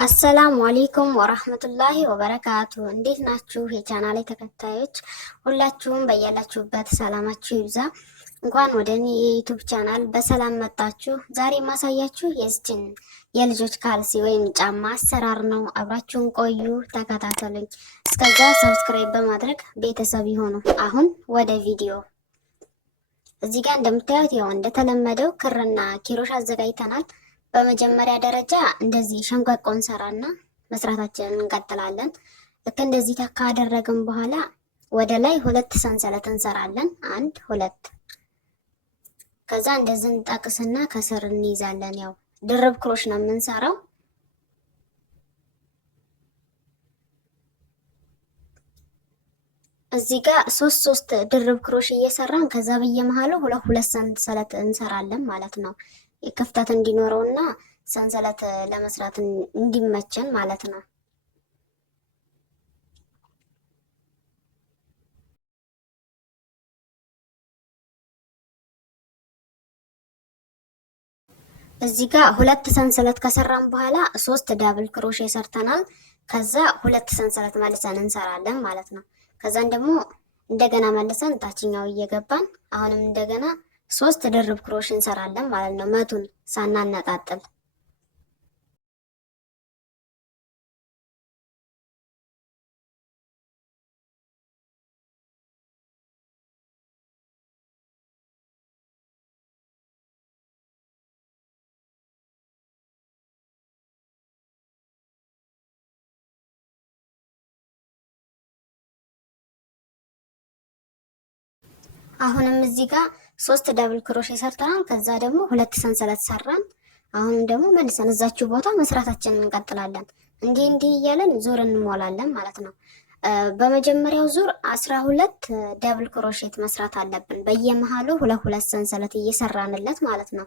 አሰላሙ አለይኩም ወራህመቱላሂ ወበረካቱ። እንዴት ናችሁ የቻናሌ ተከታዮች? ሁላችሁም በያላችሁበት ሰላማችሁ ይብዛ። እንኳን ወደ እኔ የዩቲዩብ ቻናል በሰላም መጣችሁ። ዛሬ ማሳያችሁ የዚችን የልጆች ካልሲ ወይም ጫማ አሰራር ነው። አብራችሁን ቆዩ፣ ተከታተሉኝ። እስከዛ ሰብስክራይብ በማድረግ ቤተሰብ ይሆኑ። አሁን ወደ ቪዲዮ። እዚህ ጋር እንደምታዩት ያው እንደተለመደው ክርና ኪሮሽ አዘጋጅተናል። በመጀመሪያ ደረጃ እንደዚህ ሸንጓቆ እንሰራና መስራታችንን እንቀጥላለን። ልክ እንደዚህ ካደረግን በኋላ ወደ ላይ ሁለት ሰንሰለት እንሰራለን። አንድ ሁለት። ከዛ እንደዚህ እንጠቅስና ከስር እንይዛለን። ያው ድርብ ክሮሽ ነው የምንሰራው። እዚህ ጋር ሶስት ድርብ ክሮሽ እየሰራን ከዛ በየመሃሉ ሁለት ሰንሰለት እንሰራለን ማለት ነው። ክፍተት እንዲኖረውና ሰንሰለት ለመስራት እንዲመቸን ማለት ነው። እዚህ ጋር ሁለት ሰንሰለት ከሰራን በኋላ ሶስት ዳብል ክሮሼ ሰርተናል። ከዛ ሁለት ሰንሰለት መልሰን እንሰራለን ማለት ነው። ከዛን ደግሞ እንደገና መልሰን ታችኛው እየገባን አሁንም እንደገና ሶስት ድርብ ክሮሽ እንሰራለን ማለት ነው። መቱን ሳናነጣጥል አሁንም እዚህ ጋር ሶስት ዳብል ክሮሼ ሰርተናል። ከዛ ደግሞ ሁለት ሰንሰለት ሰራን። አሁንም ደግሞ መልሰን እዛችሁ ቦታ መስራታችንን እንቀጥላለን። እንዲህ እያለን ዙር እንሞላለን ማለት ነው። በመጀመሪያው ዙር 12 ዳብል ክሮሼት መስራት አለብን። በየመሃሉ ሁለት ሰንሰለት እየሰራንለት ማለት ነው።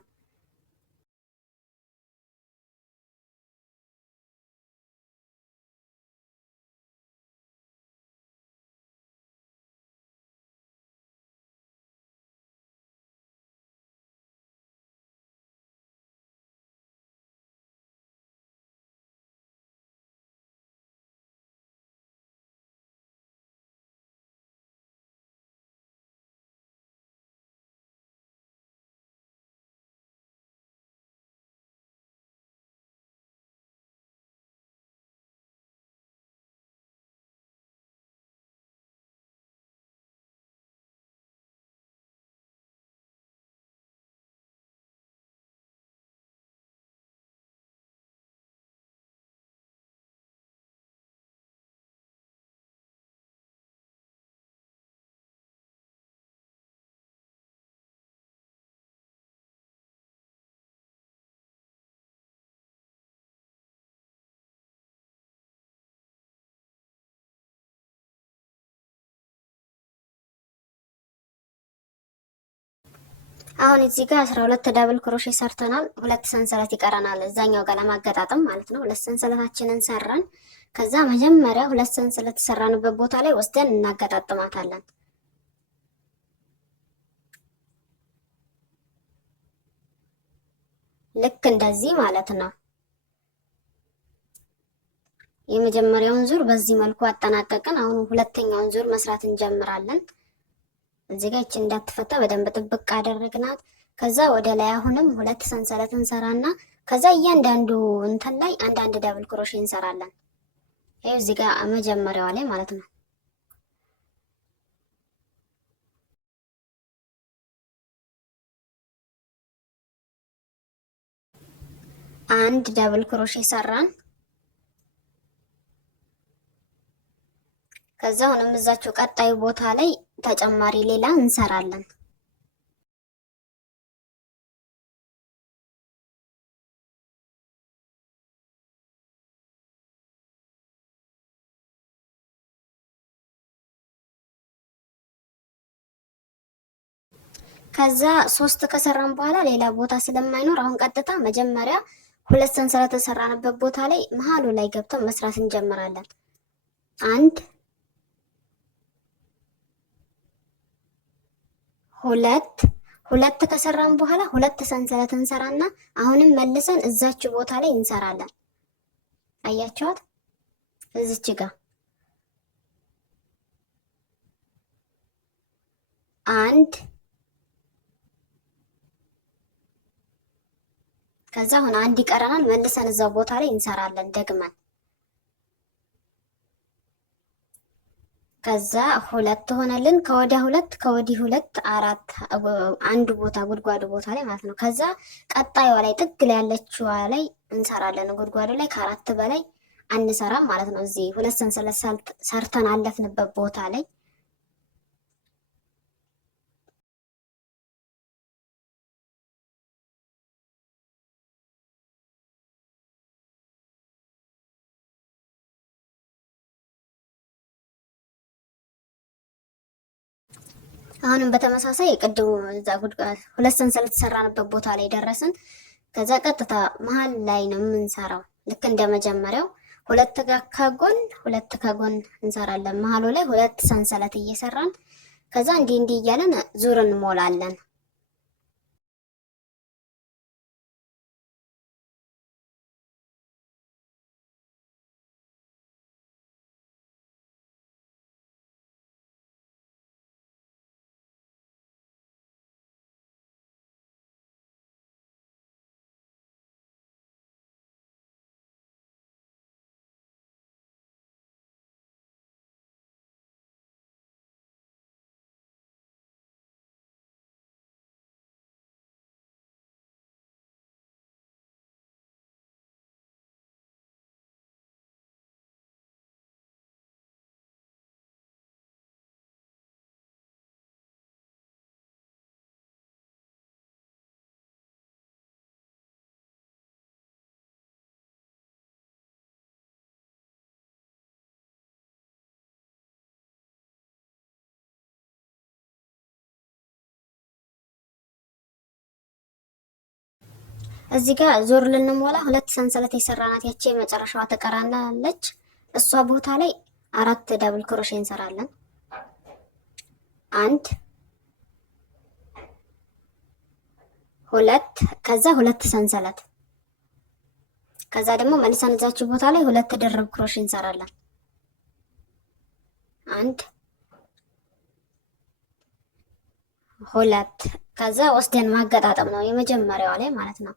አሁን እዚህ ጋር 12 ዳብል ክሮሼ ሰርተናል። ሁለት ሰንሰለት ይቀረናል እዛኛው ጋር ለማገጣጠም ማለት ነው። ሁለት ሰንሰለታችንን ሰራን። ከዛ መጀመሪያ ሁለት ሰንሰለት ሰራንበት ቦታ ላይ ወስደን እናገጣጥማታለን። ልክ እንደዚህ ማለት ነው። የመጀመሪያውን ዙር በዚህ መልኩ አጠናቀቅን። አሁን ሁለተኛውን ዙር መስራት እንጀምራለን። እዚህ ጋር እቺ እንዳትፈታ በደንብ ጥብቅ አደረግናት። ከዛ ወደ ላይ አሁንም ሁለት ሰንሰለት እንሰራና ከዛ እያንዳንዱ እንትን ላይ አንዳንድ ዳብል ክሮሼ እንሰራለን። ይሄ እዚህ ጋር መጀመሪያዋ ላይ ማለት ነው። አንድ ዳብል ክሮሼ ሰራን። ከዛ አሁንም እዛችሁ ቀጣዩ ቦታ ላይ ተጨማሪ ሌላ እንሰራለን። ከዛ ሶስት ከሰራን በኋላ ሌላ ቦታ ስለማይኖር አሁን ቀጥታ መጀመሪያ ሁለት ሰንሰለት ተሰራንበት ቦታ ላይ መሃሉ ላይ ገብተን መስራት እንጀምራለን። አንድ ሁለት ከሰራን በኋላ ሁለት ሰንሰለት እንሰራና አሁንም መልሰን እዛች ቦታ ላይ እንሰራለን። አያችኋት? እዚች ጋር አንድ ከዛ አሁን አንድ ይቀረናል። መልሰን እዛው ቦታ ላይ እንሰራለን ደግመን። ከዛ ሁለት ሆነልን። ከወዲያ ሁለት ከወዲህ ሁለት አራት፣ አንዱ ቦታ ጉድጓዱ ቦታ ላይ ማለት ነው። ከዛ ቀጣዩዋ ላይ ጥግ ላይ ያለችዋ ላይ እንሰራለን። ጉድጓዱ ላይ ከአራት በላይ አንሰራም ማለት ነው። እዚህ ሁለት ሰንሰለት ሰርተን አለፍንበት ቦታ ላይ አሁንም በተመሳሳይ ቅድሙ እዛ ጉድጓድ ሁለት ሰንሰለት የተሰራንበት ቦታ ላይ ደረስን። ከዛ ቀጥታ መሀል ላይ ነው የምንሰራው። ልክ እንደ መጀመሪያው ሁለት ከጎን እንሰራለን። መሀሉ ላይ ሁለት ሰንሰለት እየሰራን ከዛ እንዲህ እንዲህ እያለን ዙር እንሞላለን። እዚህ ጋር ዞር ልንሞላ ሁለት ሰንሰለት የሰራናት ያቺ የመጨረሻዋ ተቀራናለች። እሷ ቦታ ላይ አራት ዳብል ክሮሼ እንሰራለን። አንድ ሁለት፣ ከዛ ሁለት ሰንሰለት፣ ከዛ ደግሞ መልሰን እዛችሁ ቦታ ላይ ሁለት ድርብ ክሮሼ እንሰራለን። አንድ ሁለት፣ ከዛ ወስደን ማገጣጠም ነው የመጀመሪያዋ ላይ ማለት ነው።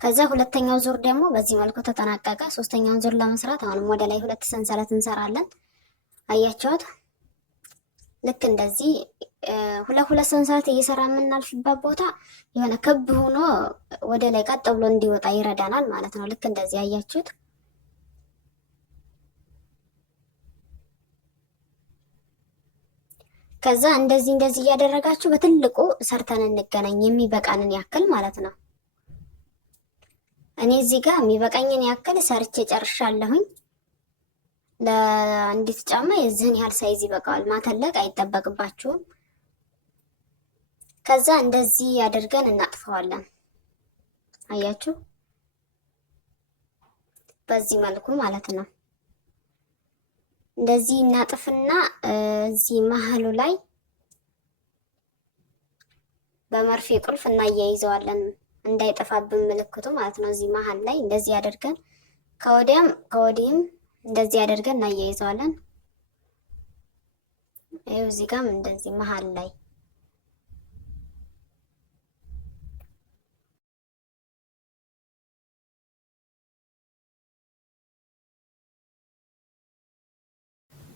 ከዛ ሁለተኛው ዙር ደግሞ በዚህ መልኩ ተጠናቀቀ። ሶስተኛውን ዙር ለመስራት አሁንም ወደ ላይ ሁለት ሰንሰለት እንሰራለን። አያችኋት? ልክ እንደዚህ ሁለት ሰንሰለት እየሰራ የምናልፍበት ቦታ የሆነ ክብ ሆኖ ወደ ላይ ቀጥ ብሎ እንዲወጣ ይረዳናል ማለት ነው። ልክ እንደዚህ አያችሁት? ከዛ እንደዚህ እያደረጋችሁ በትልቁ ሰርተን እንገናኝ፣ የሚበቃንን ያክል ማለት ነው። እኔ እዚህ ጋር የሚበቃኝን ያክል ሰርቼ ጨርሻለሁኝ። ለአንዲት ጫማ የዚህን ያህል ሳይዝ ይበቃዋል። ማተለቅ አይጠበቅባችሁም። ከዛ እንደዚህ አድርገን እናጥፈዋለን። አያችሁ? በዚህ መልኩ ማለት ነው። እንደዚህ እናጥፍና እዚህ መሀሉ ላይ በመርፌ ቁልፍ እናያይዘዋለን፣ እንዳይጠፋብን ምልክቱ ማለት ነው። እዚህ መሀል ላይ እንደዚህ አድርገን ከወዲህም እንደዚህ አድርገን እናያይዘዋለን። ይኸው እዚህ ጋርም እንደዚህ መሀል ላይ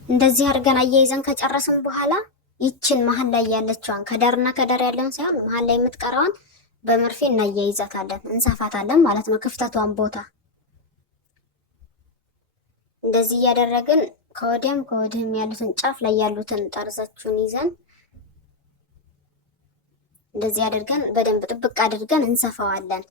እንደዚህ አድርገን አያይዘን ከጨረስን በኋላ ይችን መሀል ላይ ያለችዋን ከዳርና ከዳር ያለውን ሳይሆን መሀል ላይ የምትቀረዋን በመርፌ እናያይዛታለን፣ እንሰፋታለን ማለት ነው። ክፍተቷን ቦታ እንደዚህ እያደረግን ከወዲህም ያሉትን ጫፍ ላይ ያሉትን ጠርዛችሁን ይዘን እንደዚህ አድርገን በደንብ ጥብቅ አድርገን እንሰፋዋለን።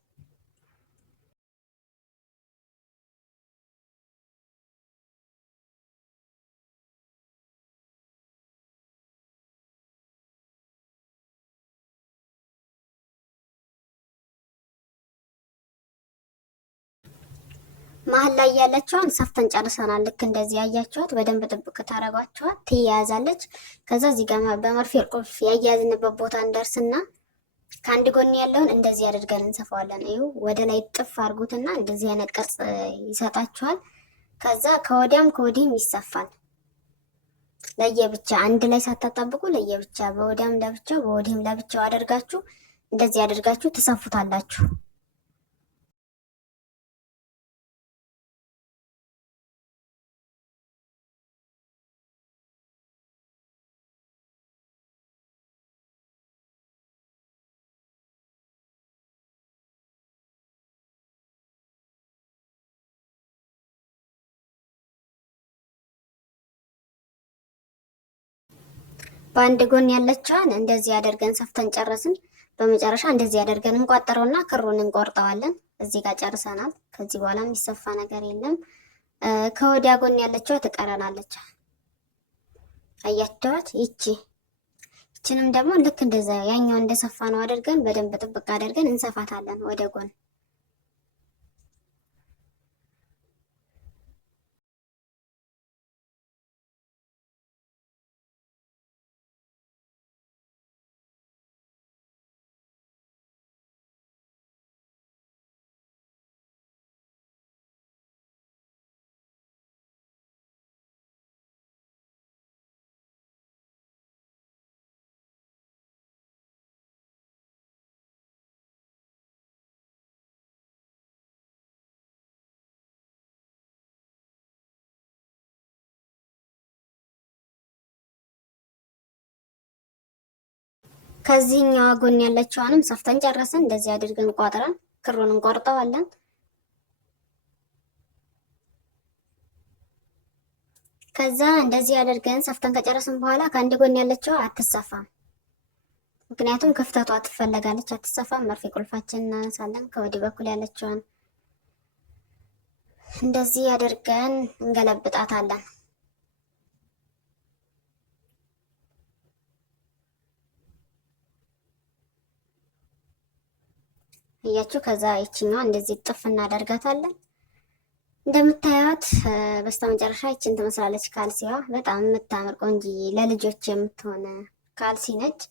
መሀል ላይ ያለችዋን ሰፍተን ጨርሰናል። ልክ እንደዚህ ያያችኋት በደንብ ጥብቅ ታረጓችኋት ትያያዛለች። ከዛ እዚህ ጋር በመርፌ ቁልፍ ያያዝንበት ቦታ እንደርስና ከአንድ ጎን ያለውን እንደዚህ አድርገን እንሰፋዋለን። ይኸው ወደ ላይ ጥፍ አድርጉትና እንደዚህ አይነት ቅርጽ ይሰጣችኋል። ከዛ ከወዲያም ከወዲህም ይሰፋል ለየብቻ፣ አንድ ላይ ሳታጣብቁ ለየብቻ፣ በወዲያም ለብቻው በወዲህም ለብቻው አድርጋችሁ እንደዚህ አድርጋችሁ ትሰፉታላችሁ። በአንድ ጎን ያለችዋን እንደዚህ አድርገን ሰፍተን ጨረስን። በመጨረሻ እንደዚህ አድርገን እንቋጠረውና ክሩን እንቆርጠዋለን። እዚህ ጋር ጨርሰናል። ከዚህ በኋላ የሚሰፋ ነገር የለም። ከወዲያ ጎን ያለችዋ ትቀረናለች። አያችኋት? ይችንም ደግሞ ልክ እንደዛ ያኛው እንደሰፋ ነው አድርገን በደንብ ጥብቅ አድርገን እንሰፋታለን ወደ ጎን። ከዚህኛው ጎን ያለችዋንም ሰፍተን ጨረስን። እንደዚህ አድርገን ቋጥረን ክሩን እንቆርጠዋለን። ከዛ እንደዚህ አድርገን ሰፍተን ከጨረስን በኋላ ከአንድ ጎን ያለችዋ አትሰፋም፣ ምክንያቱም ክፍተቷ ትፈለጋለች። አትሰፋም። መርፌ ቁልፋችን እናነሳለን። ከወዲህ በኩል ያለችዋን እንደዚህ አድርገን እንገለብጣታለን። እያችሁ ከዛ ይችኛዋ እንደዚህ ጥፍ እናደርጋታለን። እንደምታዩት በስተመጨረሻ ይችን ትመስላለች ካልሲዋ። በጣም የምታምር ቆንጆዬ ለልጆች የምትሆን ካልሲ ነች።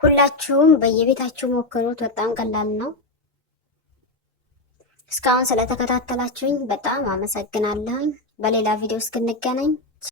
ሁላችሁም በየቤታችሁ ሞክሩት። በጣም ቀላል ነው። እስካሁን ስለተከታተላችሁኝ በጣም አመሰግናለሁኝ። በሌላ ቪዲዮ እስክንገናኝ